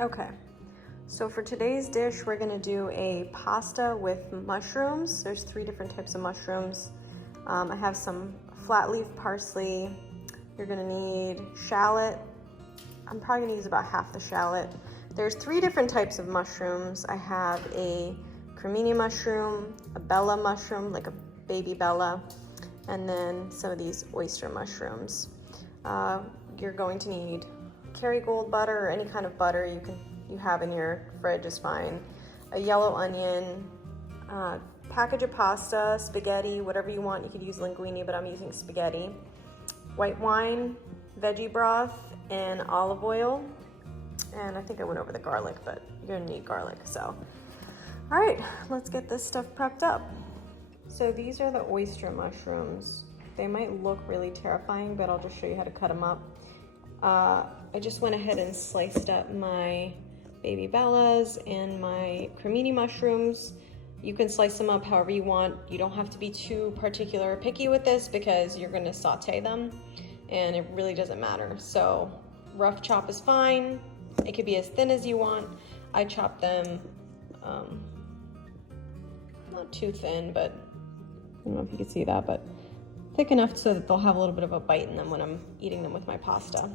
Okay, so for today's dish, we're gonna do a pasta with mushrooms. There's 3 different types of mushrooms. I have some flat leaf parsley. You're gonna need shallot. I'm probably gonna use about half the shallot. There's 3 different types of mushrooms. I have a cremini mushroom, a bella mushroom, like a baby bella, and then some of these oyster mushrooms. You're going to need Kerrygold butter or any kind of butter you have in your fridge is fine. A yellow onion, package of pasta, spaghetti, whatever you want. You could use linguine, but I'm using spaghetti. White wine, veggie broth, and olive oil. And I think I went over the garlic, but you're gonna need garlic, so. All right, let's get this stuff prepped up. So these are the oyster mushrooms. They might look really terrifying, but I'll just show you how to cut them up. I just went ahead and sliced up my baby bellas and my cremini mushrooms. You can slice them up however you want. You don't have to be too particular or picky with this because you're gonna saute them and it really doesn't matter. So rough chop is fine. It could be as thin as you want. I chop them not too thin, but I don't know if you can see that, but thick enough so that they'll have a little bit of a bite in them when I'm eating them with my pasta.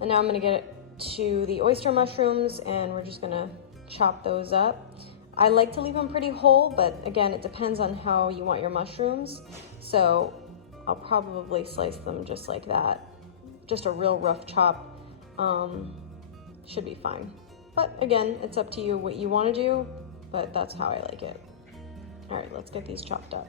And now I'm gonna get to the oyster mushrooms and we're just gonna chop those up. I like to leave them pretty whole, but again, it depends on how you want your mushrooms. So I'll probably slice them just like that. Just a real rough chop should be fine. But again, it's up to you what you wanna do, but that's how I like it. All right, let's get these chopped up.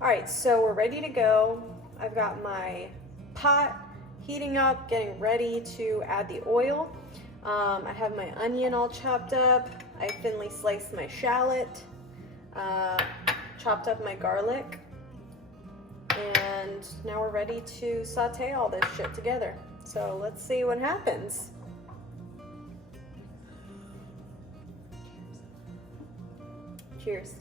All right, so we're ready to go. I've got my pot heating up, getting ready to add the oil. I have my onion all chopped up. I thinly sliced my shallot, chopped up my garlic, and now we're ready to saute all this shit together. So let's see what happens. Cheers.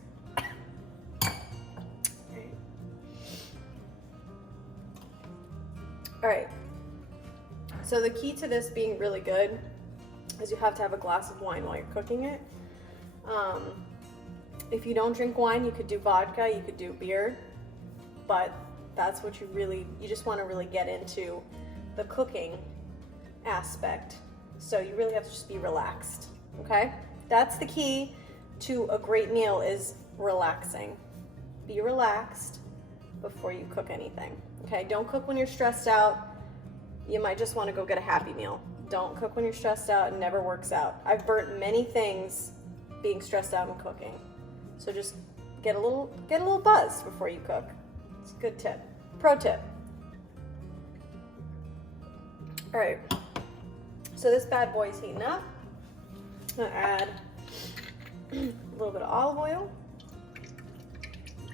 All right, so the key to this being really good is you have to have a glass of wine while you're cooking it. If you don't drink wine, you could do vodka, you could do beer, but that's what you just want to really get into the cooking aspect. So you really have to just be relaxed, okay? That's the key to a great meal, is relaxing. Be relaxed before you cook anything. Okay, don't cook when you're stressed out. You might just want to go get a Happy Meal. Don't cook when you're stressed out. It never works out. I've burnt many things being stressed out and cooking. So just get a little buzz before you cook. It's a good tip. Pro tip. All right. So this bad boy is heating up. I'm gonna add a little bit of olive oil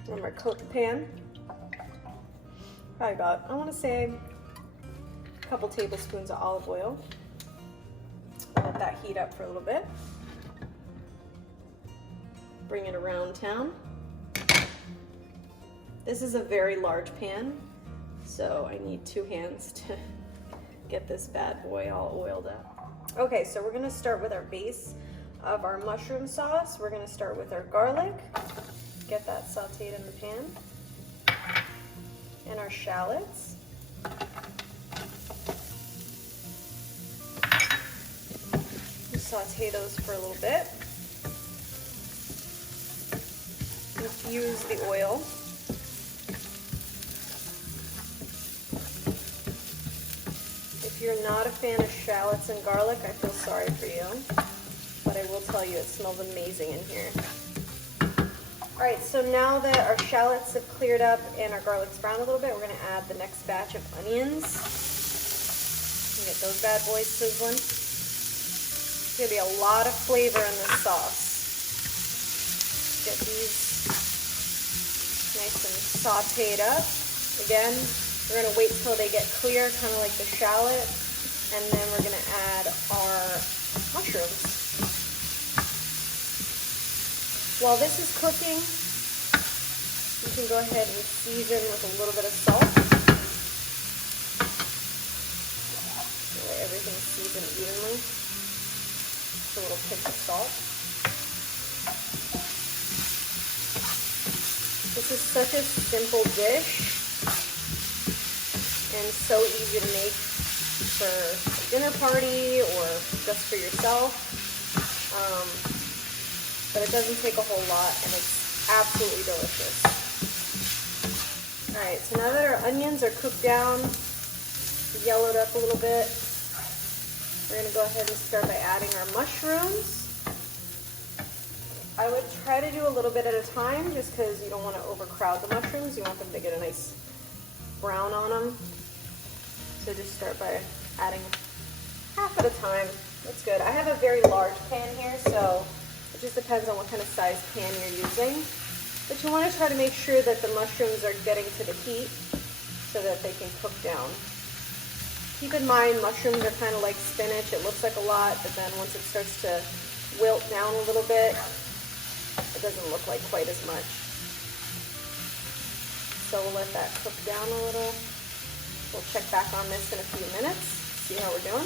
from our cooked pan. Probably about, I want to say, a couple tablespoons of olive oil. Let that heat up for a little bit. Bring it around town. This is a very large pan, so I need 2 hands to get this bad boy all oiled up. Okay, so we're gonna start with our base of our mushroom sauce. We're gonna start with our garlic. Get that sauteed in the pan. And our shallots. Saute those for a little bit. Infuse the oil. If you're not a fan of shallots and garlic, I feel sorry for you, but I will tell you it smells amazing in here. All right, so now that our shallots have cleared up and our garlic's browned a little bit, we're gonna add the next batch of onions. Get those bad boys sizzling. There's gonna be a lot of flavor in this sauce. Get these nice and sauteed up. Again, we're gonna wait till they get clear, kind of like the shallot, and then we're gonna add our mushrooms. While this is cooking, you can go ahead and season with a little bit of salt. Let everything season evenly. Just a little pinch of salt. This is such a simple dish and so easy to make for a dinner party or just for yourself. But it doesn't take a whole lot and it's absolutely delicious. Alright, so now that our onions are cooked down, yellowed up a little bit, we're going to go ahead and start by adding our mushrooms. I would try to do a little bit at a time just because you don't want to overcrowd the mushrooms. You want them to get a nice brown on them. So just start by adding half at a time. That's good. I have a very large pan here, so it just depends on what kind of size pan you're using. But you want to try to make sure that the mushrooms are getting to the heat so that they can cook down. Keep in mind, mushrooms are kind of like spinach. It looks like a lot, but then once it starts to wilt down a little bit, it doesn't look like quite as much. So we'll let that cook down a little. We'll check back on this in a few minutes, see how we're doing.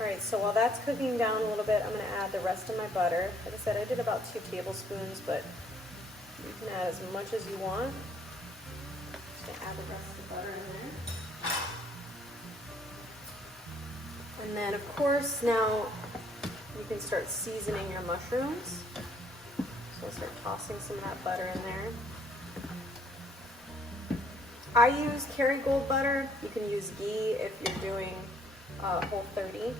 Alright, so while that's cooking down a little bit, I'm going to add the rest of my butter. Like I said, I did about 2 tablespoons, but you can add as much as you want. Just going to add the rest of the butter in there. And then, of course, now you can start seasoning your mushrooms. So I'll start tossing some of that butter in there. I use Kerrygold butter. You can use ghee if you're doing Whole 30.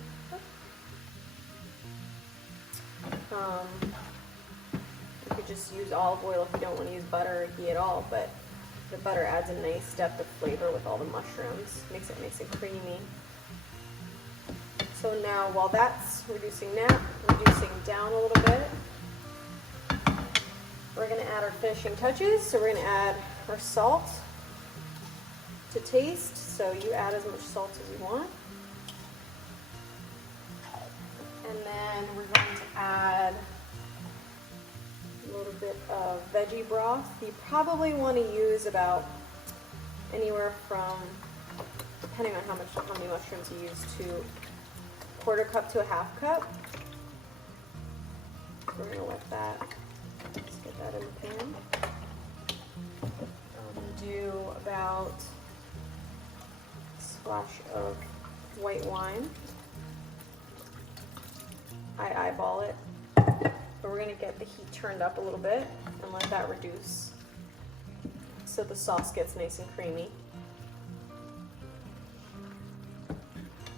You could just use olive oil if you don't want to use butter or ghee at all, but the butter adds a nice depth of flavor with all the mushrooms. Makes it nice and creamy. So now while that's reducing down a little bit, we're going to add our finishing touches. So we're going to add our salt to taste. So you add as much salt as you want. And then we're going to add a little bit of veggie broth. You probably want to use about anywhere from, depending on how many mushrooms you use, to 1/4 cup to a 1/2 cup. We're going to let that, let's get that in the pan. Do about a splash of white wine. I eyeball it, but we're going to get the heat turned up a little bit and let that reduce so the sauce gets nice and creamy.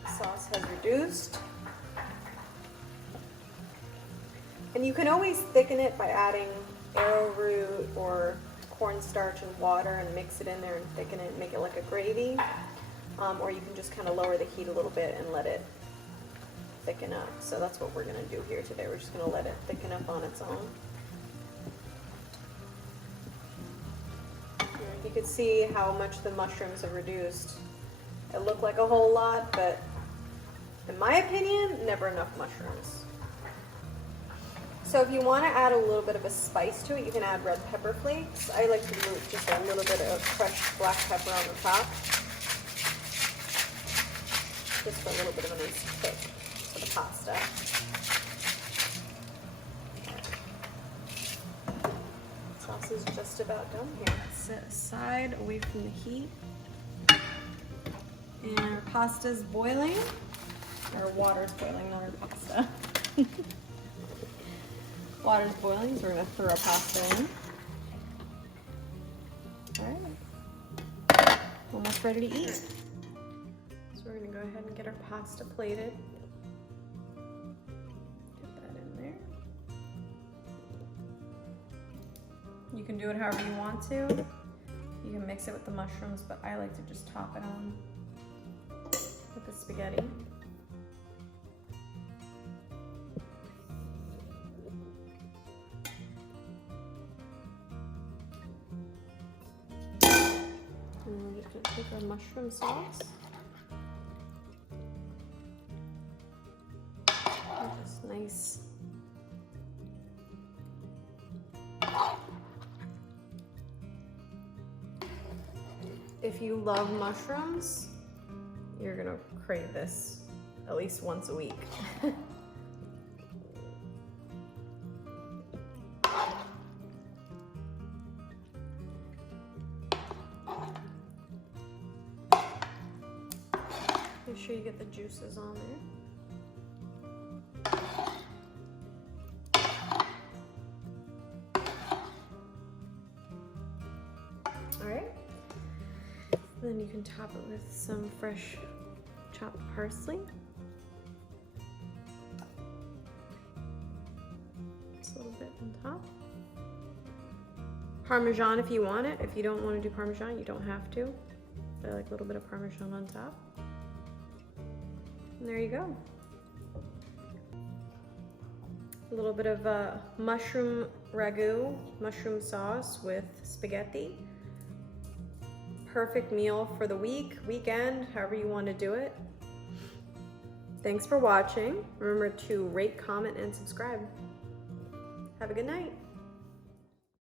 The sauce has reduced. And you can always thicken it by adding arrowroot or cornstarch and water and mix it in there and thicken it and make it like a gravy. Or you can just kind of lower the heat a little bit and let it thicken up. So that's what we're going to do here today. We're just going to let it thicken up on its own. You can see how much the mushrooms have reduced. It looked like a whole lot, but in my opinion, never enough mushrooms. So if you want to add a little bit of a spice to it, you can add red pepper flakes. I like to do just a little bit of crushed black pepper on the top. Just for a little bit of a nice kick to the pasta. Sauce is just about done here. Set aside away from the heat. And our pasta's boiling. Our water's boiling, not our pasta. Water's boiling, so we're going to throw our pasta in. Alright. Almost ready to eat. So we're going to go ahead and get our pasta plated. Get that in there. You can do it however you want to. You can mix it with the mushrooms, but I like to just top it on with the spaghetti. And we're just going to take our mushroom sauce. Just nice If you love mushrooms, you're gonna crave this at least once a week. Make sure you get the juices on there. All right. Then you can top it with some fresh chopped parsley. Just a little bit on top. Parmesan if you want it. If you don't want to do Parmesan, you don't have to. I like a little bit of Parmesan on top. And there you go. A little bit of mushroom ragu, mushroom sauce with spaghetti. Perfect meal for the week, weekend, however you want to do it. Thanks for watching. Remember to rate, comment, and subscribe. Have a good night.